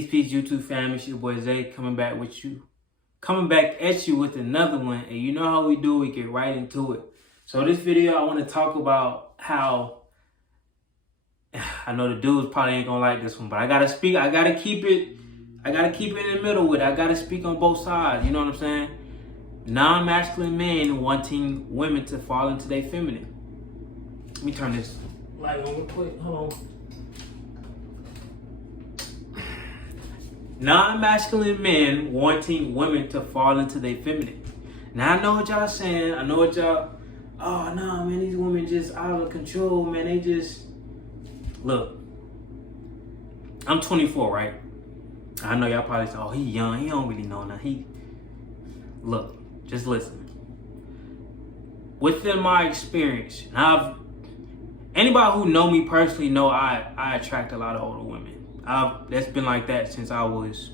Peace, YouTube fam. It's your boy Zay coming back at you with another one. And you know how we do, we get right into it. So this video, I want to talk about how, I know the dudes probably ain't gonna like this one, but I gotta speak, I gotta keep it in the middle with it. I gotta speak on both sides, you know what I'm saying? Non-masculine men wanting women to fall into their feminine. Let me turn this light on real quick, hold on. Non-masculine men wanting women to fall into their feminine. Now I know what y'all saying. I know what y'all, oh no, man, these women just out of control, man. They just, look, I'm 24, right? I know y'all probably say, oh, he young, he don't really know nothing. Look, just listen. Within my experience, anybody who know me personally know I attract a lot of older women. That's been like that since I was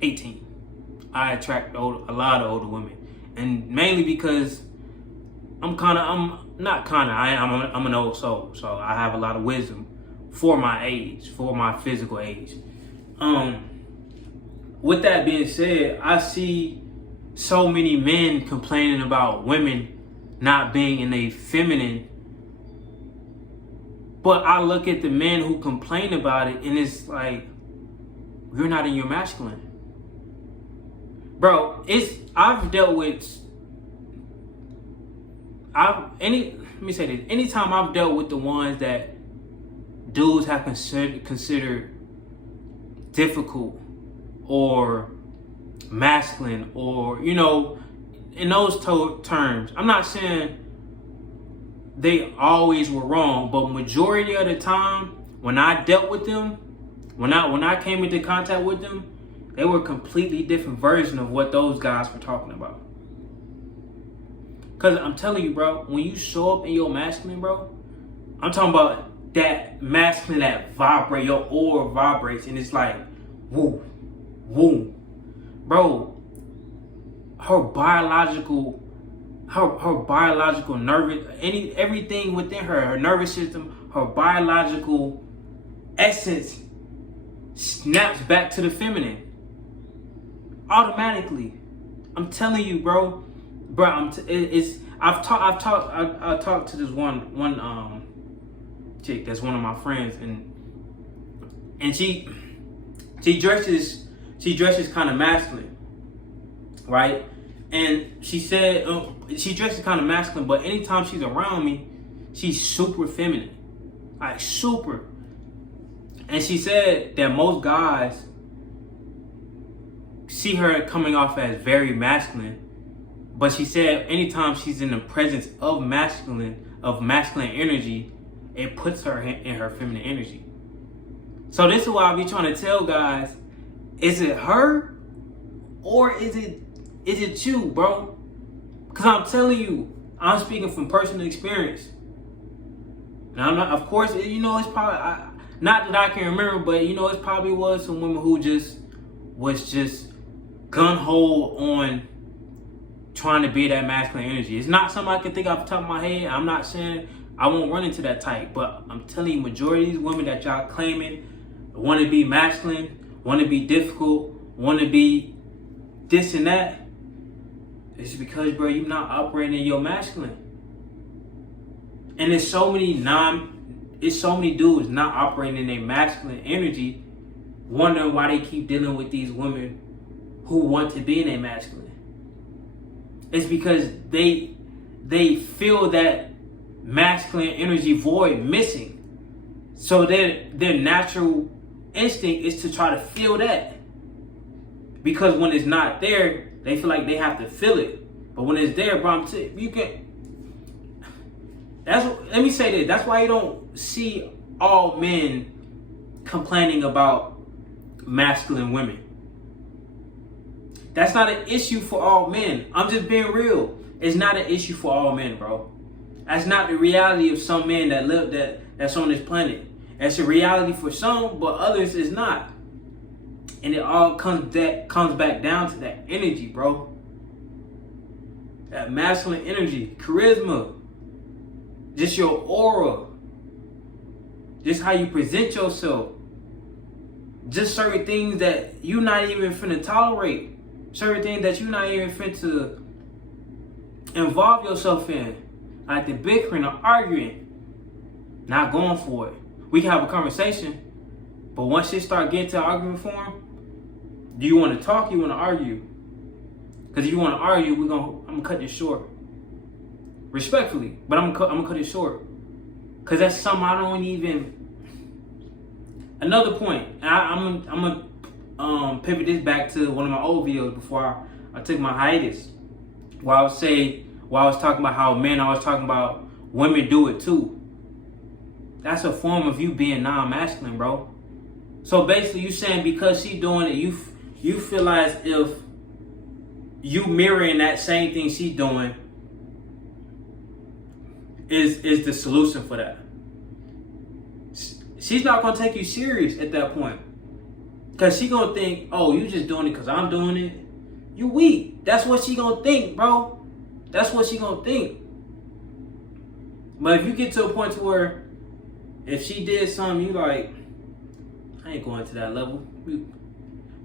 18. I attract a lot of older women, and mainly because I'm an old soul, so I have a lot of wisdom for my age, for my physical age. With that being said, I see so many men complaining about women not being in a feminine. But I look at the men who complain about it, and it's like, you're not in your masculine. Bro, let me say this. Anytime I've dealt with the ones that dudes have considered difficult or masculine, or, you know, in those terms, I'm not saying they always were wrong, but majority of the time when I dealt with them, when I came into contact with them, they were a completely different version of what those guys were talking about. Cause I'm telling you, bro, when you show up in your masculine, bro, I'm talking about that masculine that vibrate, your aura vibrates, and it's like, woo, woo. Bro, her biological nervous, everything within her nervous system, her biological essence snaps back to the feminine automatically. I'm telling you, bro. I've talked to this one chick that's one of my friends, and she dresses kind of masculine, right? And she said she dresses kind of masculine, but anytime she's around me, she's super feminine, like super. And she said that most guys see her coming off as very masculine, but she said anytime she's in the presence of masculine energy, it puts her in her feminine energy. So this is why I be trying to tell guys, is it her or is it you, bro? Because I'm telling you, I'm speaking from personal experience. Now, I'm not, of course, you know, it's probably, not that I can remember, but, you know, it probably was some women who was just gun-ho on trying to be that masculine energy. It's not something I can think off the top of my head. I'm not saying I won't run into that type, but I'm telling you, majority of these women that y'all claiming want to be masculine, want to be difficult, want to be this and that, it's because, bro, you're not operating in your masculine. And there's so many dudes not operating in their masculine energy, wondering why they keep dealing with these women who want to be in their masculine. It's because they feel that masculine energy void missing. So their natural instinct is to try to feel that. Because when it's not there, they feel like they have to feel it. But when it's there, bro, you can. Let me say this. That's why you don't see all men complaining about masculine women. That's not an issue for all men. I'm just being real. It's not an issue for all men, bro. That's not the reality of some men that's on this planet. That's a reality for some, but others is not. And it all comes back down to that energy, bro. That masculine energy, charisma, just your aura, just how you present yourself. just certain things that you're not even finna tolerate. Certain things that you're not even finna involve yourself in. Like the bickering or arguing. Not going for it. We can have a conversation, but once it start getting to argument form, do you want to talk or you want to argue? Because if you want to argue, I'm gonna cut this short. Respectfully, but I'm gonna cut it short. Because that's something I don't even... Another point, and I'm gonna pivot this back to one of my old videos before I took my hiatus. Where I was talking about how men, I was talking about women do it too. That's a form of you being non-masculine, bro. So basically, you saying because she doing it, you feel as if you mirroring that same thing she doing is the solution for that. She's not gonna take you serious at that point, cause she gonna think, oh, you just doing it cause I'm doing it. You weak. That's what she gonna think, bro. That's what she gonna think. But if you get to a point to where if she did something, you like, I ain't going to that level.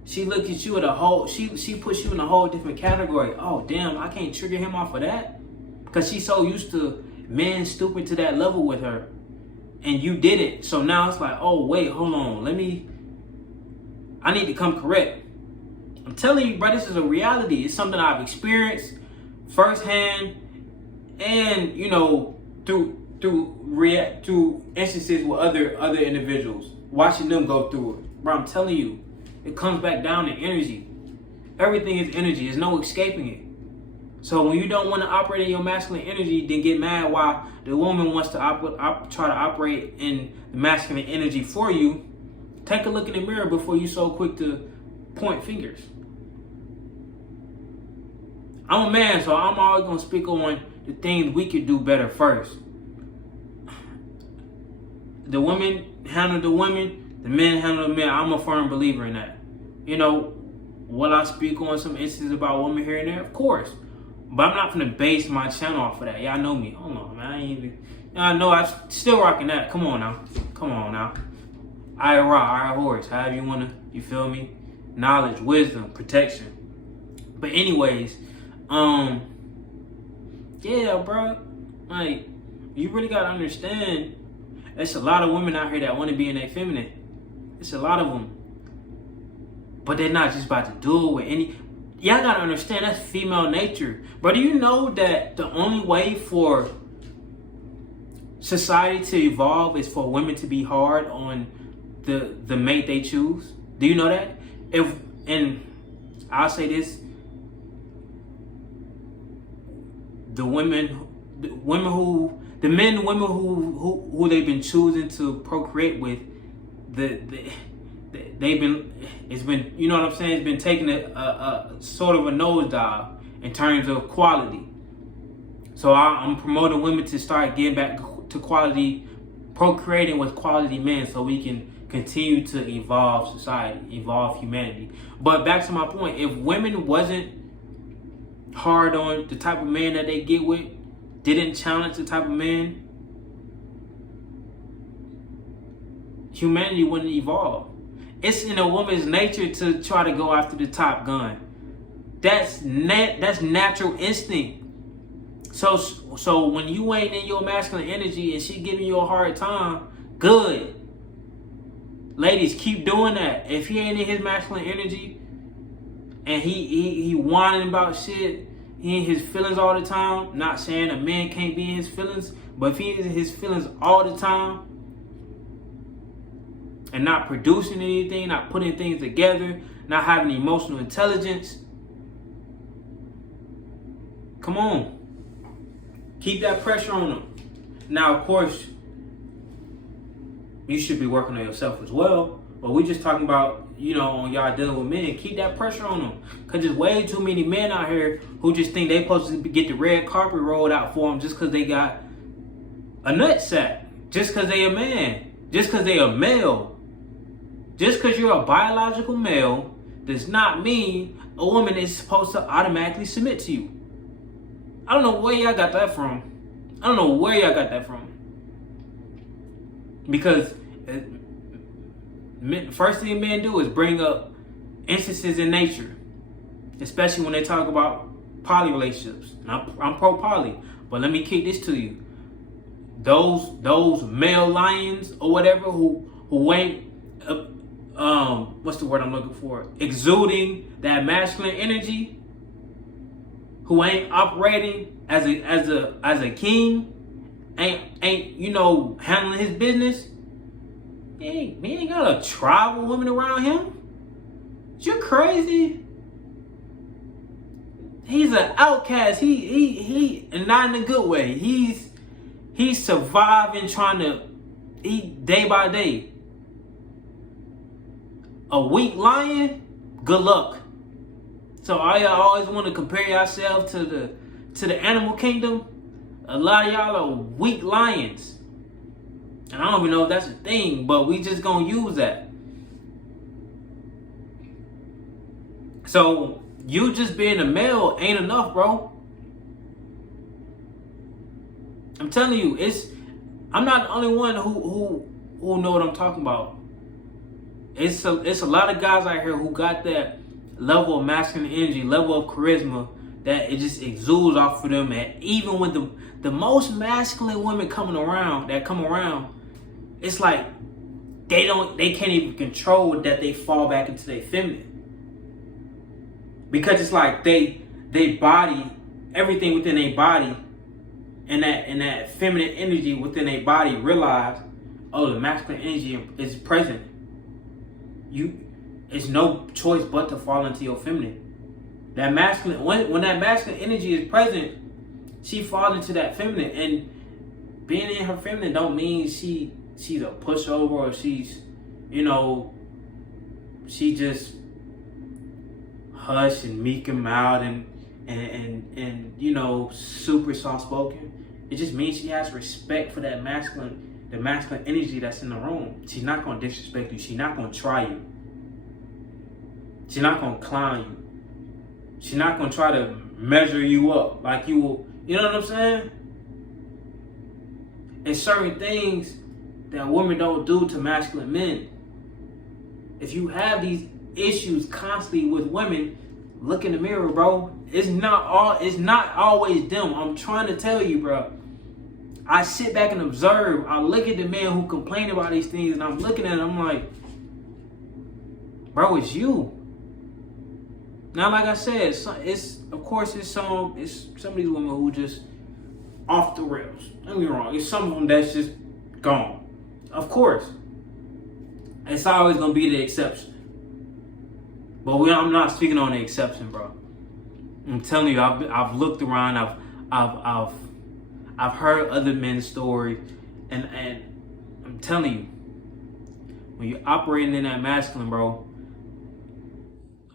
She look at you at a whole, she puts you in a whole different category. Oh, damn, I can't trigger him off of that. Because she's so used to men stooping to that level with her. And you didn't. So now it's like, oh, wait, hold on. I need to come correct. I'm telling you, bro, this is a reality. It's something I've experienced firsthand. And, you know, through instances with other individuals, watching them go through it. Bro, I'm telling you, it comes back down to energy. Everything is energy. There's no escaping it. So when you don't want to operate in your masculine energy, then get mad why the woman wants to try to operate in the masculine energy for you. Take a look in the mirror before you so quick to point fingers. I'm a man, so I'm always going to speak on the things we could do better first. The women handle the women, the men handle the men. I'm a firm believer in that. You know, will I speak on some instances about women here and there? Of course. But I'm not going to base my channel off of that. Y'all know me. Hold on, man. I know I'm still rocking that. Come on now. I rock, I horse. However you want to, you feel me? Knowledge, wisdom, protection. But anyways, yeah, bro. Like, you really got to understand, there's a lot of women out here that want to be in their feminine. It's a lot of them. But they're not just about to do it with any... Y'all got to understand, that's female nature. But do you know that the only way for society to evolve is for women to be hard on the mate they choose? Do you know that? And I'll say this, the men and women who they've been choosing to procreate with, it's been, you know what I'm saying, it's been taking a sort of a nosedive in terms of quality. So I'm promoting women to start getting back to quality, procreating with quality men, so we can continue to evolve society, evolve humanity. But back to my point, if women wasn't hard on the type of man that they get with, didn't challenge the type of man, humanity wouldn't evolve. It's in a woman's nature to try to go after the top gun. That's natural instinct. So when you ain't in your masculine energy and she giving you a hard time, good. Ladies, keep doing that. If he ain't in his masculine energy and he whining about shit, he in his feelings all the time, not saying a man can't be in his feelings, but if he is in his feelings all the time and not producing anything, not putting things together, not having emotional intelligence, come on. Keep that pressure on them. Now, of course, you should be working on yourself as well. But we just talking about, you know, on y'all dealing with men. Keep that pressure on them. Because there's way too many men out here who just think they supposed to get the red carpet rolled out for them just because they got a nut sack. Just because they a man. Just because they a male. Just because you're a biological male does not mean a woman is supposed to automatically submit to you. I don't know where y'all got that from. Because first thing men do is bring up instances in nature, especially when they talk about poly relationships. And I'm pro poly, but let me kick this to you. Those male lions or whatever who ain't what's the word I'm looking for? Exuding that masculine energy, who ain't operating as a king, ain't handling his business. He ain't got a tribe of women around him. You're crazy. He's an outcast. He and not in a good way. He's surviving, trying to eat day by day. A weak lion, good luck. So all y'all always want to compare yourself to the animal kingdom. A lot of y'all are weak lions. And I don't even know if that's a thing, but we just gonna use that. So you just being a male ain't enough, bro. I'm telling you, I'm not the only one who know what I'm talking about. It's a lot of guys out here who got that level of masculine energy, level of charisma that it just exudes off of them. And even with the most masculine women come around, it's like they can't even control that they fall back into their feminine. Because it's like they body, everything within their body and that feminine energy within their body realize, oh, the masculine energy is present. It's no choice but to fall into your feminine. That masculine, when that masculine energy is present, she falls into that feminine. And being in her feminine don't mean she's a pushover or she's, she just hush and meek and mild and super soft spoken. It just means she has respect for the masculine energy that's in the room. She's not gonna disrespect you. She's not gonna try you. She's not gonna clown you. She's not gonna try to measure you up like you will. You know what I'm saying? It's certain things that women don't do to masculine men. If you have these issues constantly with women, look in the mirror, bro. It's not always them. I'm trying to tell you, bro. I sit back and observe. I look at the men who complain about these things, and I'm looking at them, I'm like, bro, it's you. Now, like I said, it's some of these women who just off the rails. Don't get me wrong. It's some of them that's just gone. Of course, it's always gonna be the exception. But I'm not speaking on the exception, bro. I'm telling you, I've looked around. I've heard other men's stories, and I'm telling you, when you're operating in that masculine, bro,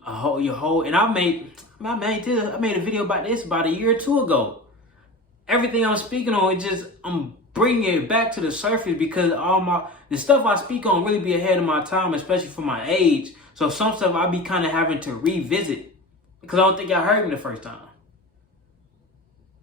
and I made a video about this about a year or two ago. Everything I'm speaking on, I'm bringing it back to the surface because the stuff I speak on really be ahead of my time, especially for my age. So some stuff I be kind of having to revisit because I don't think y'all heard me the first time.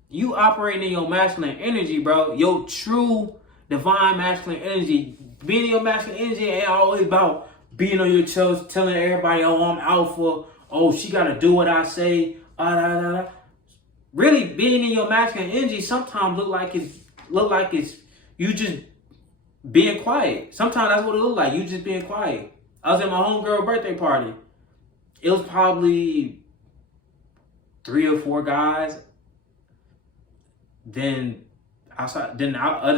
You operating in your masculine energy, bro. Your true divine masculine energy. Being in your masculine energy ain't always about being on your toes, telling everybody, oh, I'm alpha. Oh, she got to do what I say. Really, being in your masculine energy sometimes look like it's you just being quiet. Sometimes that's what it look like. You just being quiet. I was at my homegirl birthday party. It was probably 3 or 4 guys. Other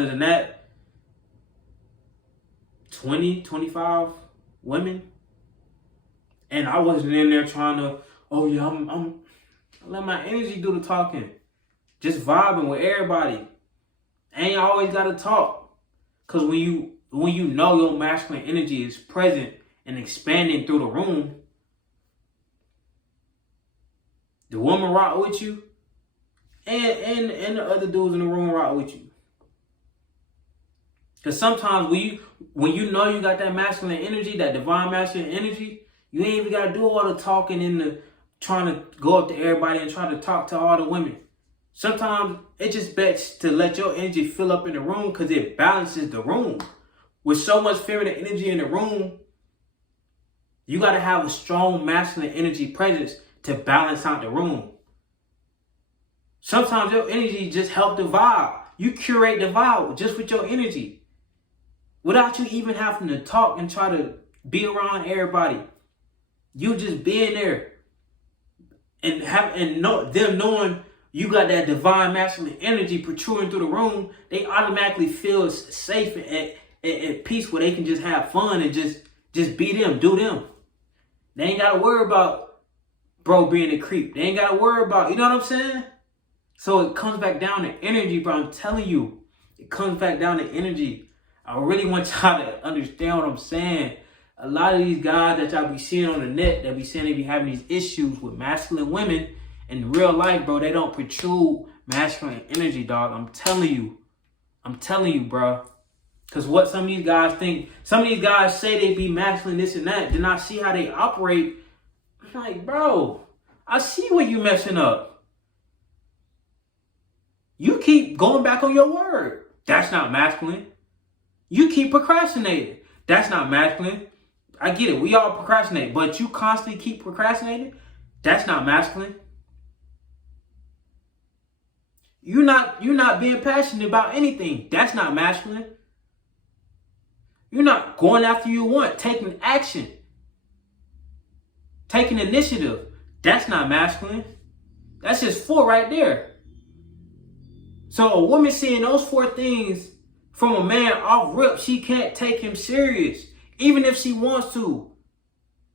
than that, 20, 25 women. And I wasn't in there trying to, oh yeah, I'm let my energy do the talking. Just vibing with everybody. Ain't always gotta talk. Cause when you know your masculine energy is present and expanding through the room, the woman rock with you, and the other dudes in the room rock with you. Cause sometimes when you know you got that masculine energy, that divine masculine energy, you ain't even gotta do all the talking and the trying to go up to everybody and try to talk to all the women. Sometimes it just best to let your energy fill up in the room because it balances the room. With so much feminine energy in the room, You got to have a strong masculine energy presence to balance out the room. Sometimes your energy just help the vibe. You curate the vibe just with your energy, without you even having to talk and try to be around everybody. You just being there and them knowing you got that divine masculine energy protruding through the room. They automatically feel safe and at peace, where they can just have fun and just be them, do them. They ain't gotta worry about bro being a creep. They ain't gotta worry about, you know what I'm saying? So it comes back down to energy, bro. I'm telling you, it comes back down to energy. I really want y'all to understand what I'm saying. A lot of these guys that y'all be seeing on the net, that be saying they be having these issues with masculine women, in real life, bro, they don't protrude masculine energy, dog. I'm telling you, bro. Because what some of these guys think, some of these guys say they be masculine, this and that. Then I see how they operate. I'm like, bro, I see where you messing up. You keep going back on your word. That's not masculine. You keep procrastinating. That's not masculine. I get it. We all procrastinate. But you constantly keep procrastinating. That's not masculine. You're not being passionate about anything. That's not masculine. You're not going after you want, taking action, taking initiative. That's not masculine. That's just 4 right there. So a woman seeing those 4 things from a man off rip, she can't take him serious, even if she wants to.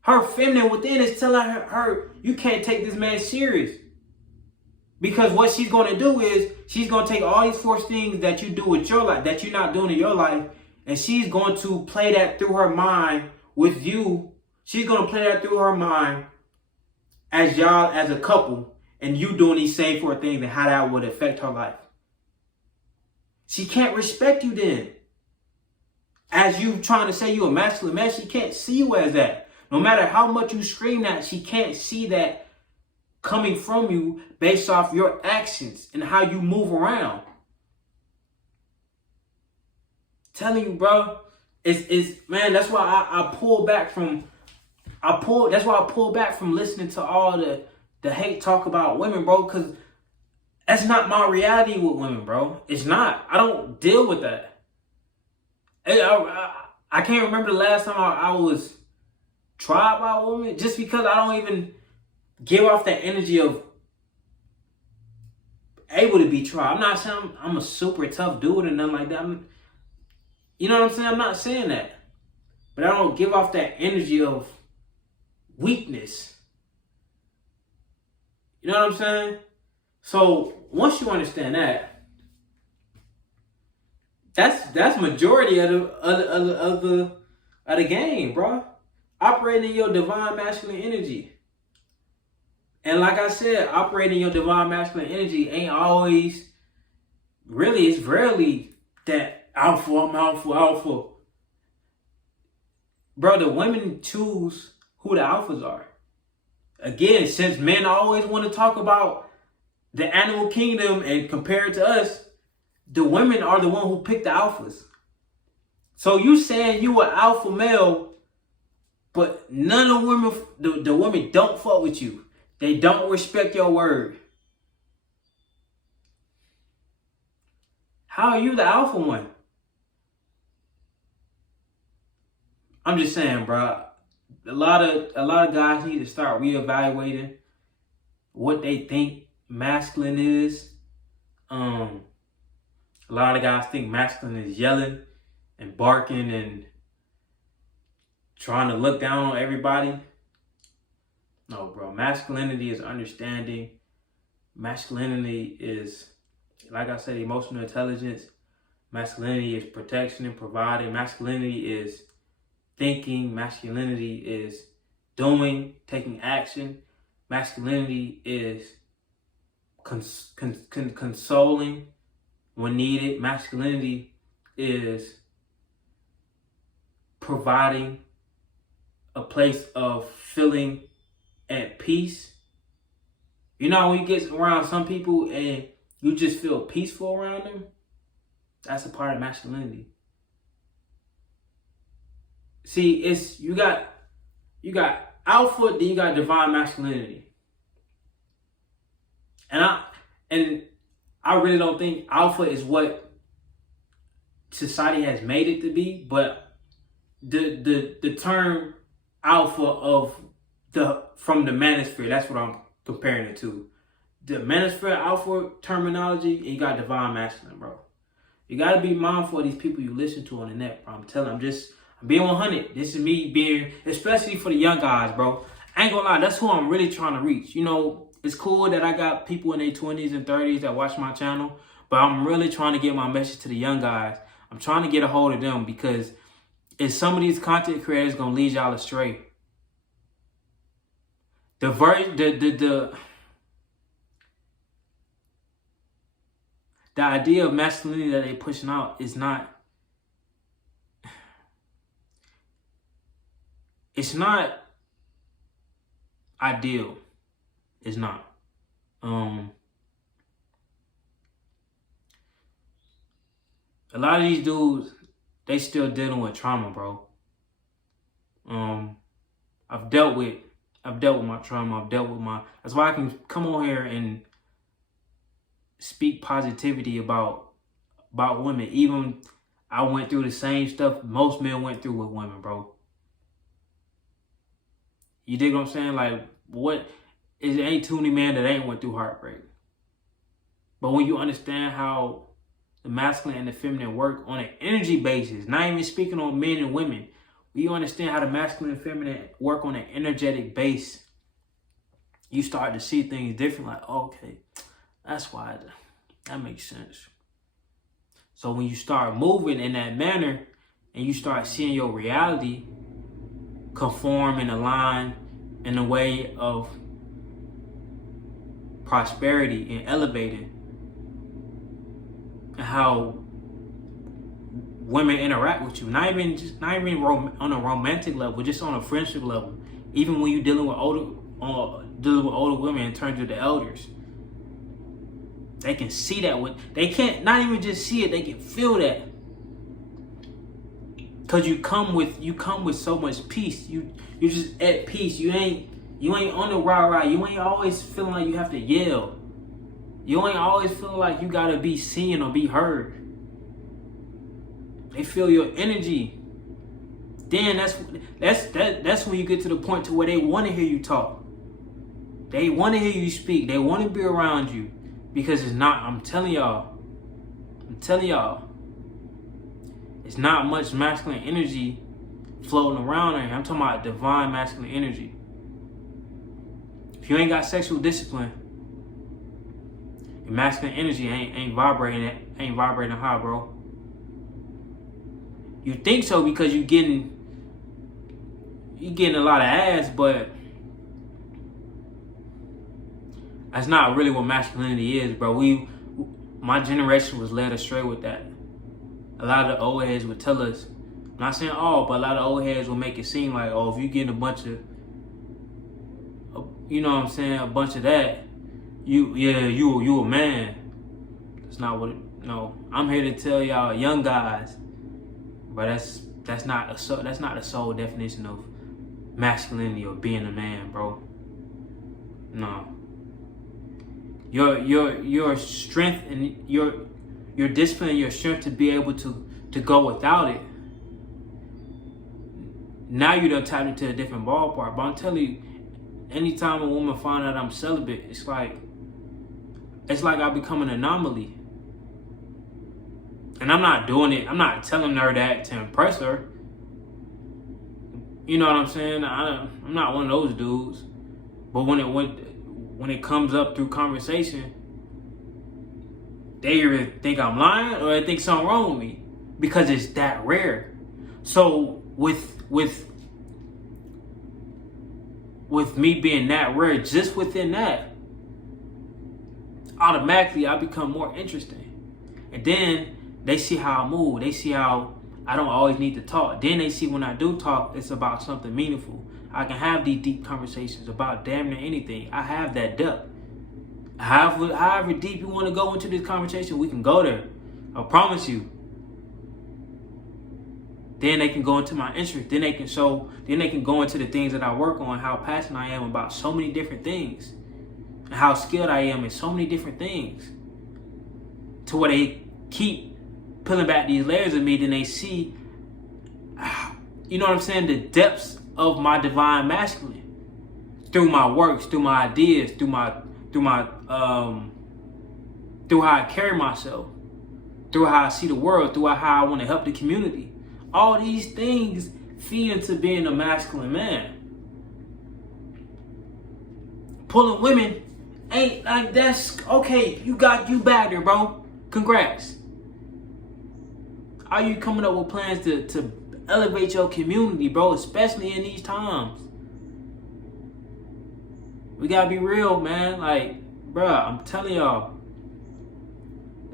Her feminine within is telling her you can't take this man serious. Because what she's going to do is she's going to take all these 4 things that you do with your life, that you're not doing in your life, and she's going to play that through her mind with you. She's going to play that through her mind as y'all as a couple, and you doing these same 4 things and how that would affect her life. She can't respect you then. As you trying to say you a masculine man, she can't see you as that. No matter how much you scream that, she can't see that coming from you based off your actions and how you move around. Telling you, bro, it's man, that's why I pull back from listening to all the hate talk about women, bro, because that's not my reality with women, bro. It's not. I don't deal with that. I can't remember the last time I was tried by a woman, just because I don't even give off that energy of able to be tried. I'm not saying I'm a super tough dude and nothing like that. You know what I'm saying? I'm not saying that. But I don't give off that energy of weakness. You know what I'm saying? So once you understand that, that's majority of the game, bro. Operating your divine masculine energy. And like I said, operating your divine masculine energy ain't always, really, it's rarely that alpha, I'm alpha. Bro, the women choose who the alphas are. Again, since men always want to talk about the animal kingdom and compare it to us, the women are the one who pick the alphas. So you saying you an alpha male, but none of women, the women don't fuck with you. They don't respect your word. How are you the alpha one? I'm just saying, bro. A lot of guys need to start reevaluating what they think masculine is. A lot of guys think masculine is yelling and barking and trying to look down on everybody. No, bro. Masculinity is understanding. Masculinity is, like I said, emotional intelligence. Masculinity is protection and providing. Masculinity is thinking. Masculinity is doing, taking action. Masculinity is consoling when needed. Masculinity is providing a place of feeling at peace. You know, when you get around some people and you just feel peaceful around them, that's a part of masculinity. See, You got alpha, then you got divine masculinity. And I really don't think alpha is what society has made it to be, but the term alpha of from the manosphere, that's what I'm comparing it to. The manosphere alpha terminology, and you got divine masculine, bro. You gotta be mindful of these people you listen to on the net, bro. I'm being 100. This is me being, especially for the young guys, bro. I ain't gonna lie, that's who I'm really trying to reach. You know, it's cool that I got people in their 20s and 30s that watch my channel, but I'm really trying to get my message to the young guys. I'm trying to get a hold of them because if some of these content creators gonna lead y'all astray. The idea of masculinity that they pushing out is not, it's not ideal. It's not. A lot of these dudes, they still dealing with trauma, bro. I've dealt with my trauma. That's why I can come on here and speak positivity about women. Even I went through the same stuff most men went through with women, bro. You dig what I'm saying? Like, it ain't too many men that ain't went through heartbreak. But when you understand how the masculine and the feminine work on an energy basis, not even speaking on men and women, when you understand how the masculine and feminine work on an energetic base, you start to see things different. Like, okay, that's why that makes sense. So when you start moving in that manner and you start seeing your reality conform and align in a way of prosperity and elevating, and how women interact with you, not even on a romantic level, just on a friendship level. Even when you're dealing with older women in terms of the elders, they can see that. They can't not even just see it; they can feel that. Cause you come with so much peace. You just at peace. You ain't on the rah-rah. You ain't always feeling like you have to yell. You ain't always feeling like you gotta be seen or be heard. They feel your energy. Then that's when you get to the point to where they want to hear you talk. They want to hear you speak. They want to be around you, because it's not. I'm telling y'all. It's not much masculine energy floating around here. I'm talking about divine masculine energy. If you ain't got sexual discipline, your masculine energy ain't vibrating high, bro. You think so because you getting a lot of ass, but that's not really what masculinity is, bro. My generation was led astray with that. A lot of the old heads would tell us, I'm not saying all, but a lot of old heads will make it seem like, oh, if you getting a bunch of, you know what I'm saying, a bunch of that, you a man. That's not what no. I'm here to tell y'all young guys, but that's not the sole definition of masculinity or being a man, bro. No. Your strength and your discipline and your strength to be able to go without it. Now you done tapped into a different ballpark. But I'm telling you, anytime a woman find out I'm celibate, it's like I become an anomaly. And I'm not doing it. I'm not telling her that to impress her. You know what I'm saying? I'm not one of those dudes. But when it comes up through conversation, they either think I'm lying or they think something wrong with me, because it's that rare. So with me being that rare, just within that, automatically I become more interesting. And then they see how I move. They see how I don't always need to talk. Then they see when I do talk, it's about something meaningful. I can have these deep conversations about damn near anything. I have that depth. However deep you want to go into this conversation, we can go there. I promise you. Then they can go into my interest. Then they can go into the things that I work on, how passionate I am about so many different things, and how skilled I am in so many different things. To where they keep peeling back these layers of me, then they see, you know what I'm saying, the depths of my divine masculine through my works, through my ideas, through how I carry myself, through how I see the world, through how I want to help the community. All these things feed into being a masculine man. Pulling women ain't like, that's okay. You bagged her, bro. Congrats. Are you coming up with plans to elevate your community, bro? Especially in these times. We gotta be real, man. Like, bro, I'm telling y'all,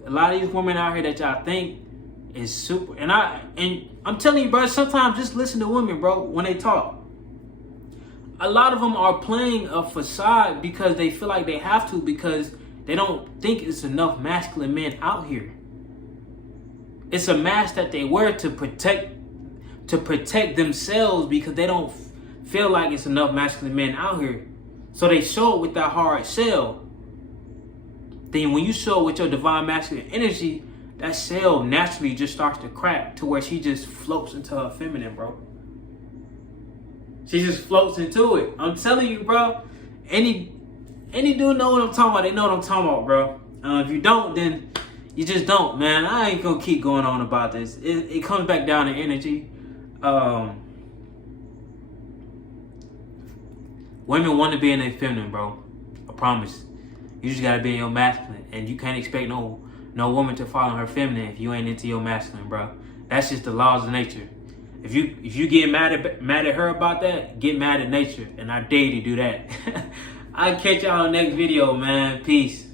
a lot of these women out here that y'all think is super, and I'm telling you, bro, sometimes just listen to women, bro, when they talk. A lot of them are playing a facade because they feel like they have to, because they don't think it's enough masculine men out here. It's a mask that they wear to protect themselves, because they don't feel like it's enough masculine men out here. So they show it with that hard shell. Then when you show it with your divine masculine energy, that shell naturally just starts to crack to where she just floats into her feminine, bro. She just floats into it. I'm telling you, bro. Any dude know what I'm talking about. They know what I'm talking about, bro. If you don't, then you just don't, man. I ain't gonna keep going on about this. It comes back down to energy. Women want to be in their feminine, bro. I promise. You just gotta be in your masculine, and you can't expect no woman to fall in her feminine if you ain't into your masculine, bro. That's just the laws of nature. If you get mad at her about that, get mad at nature, and I dare you to do that. I'll catch y'all in the next video, man. Peace.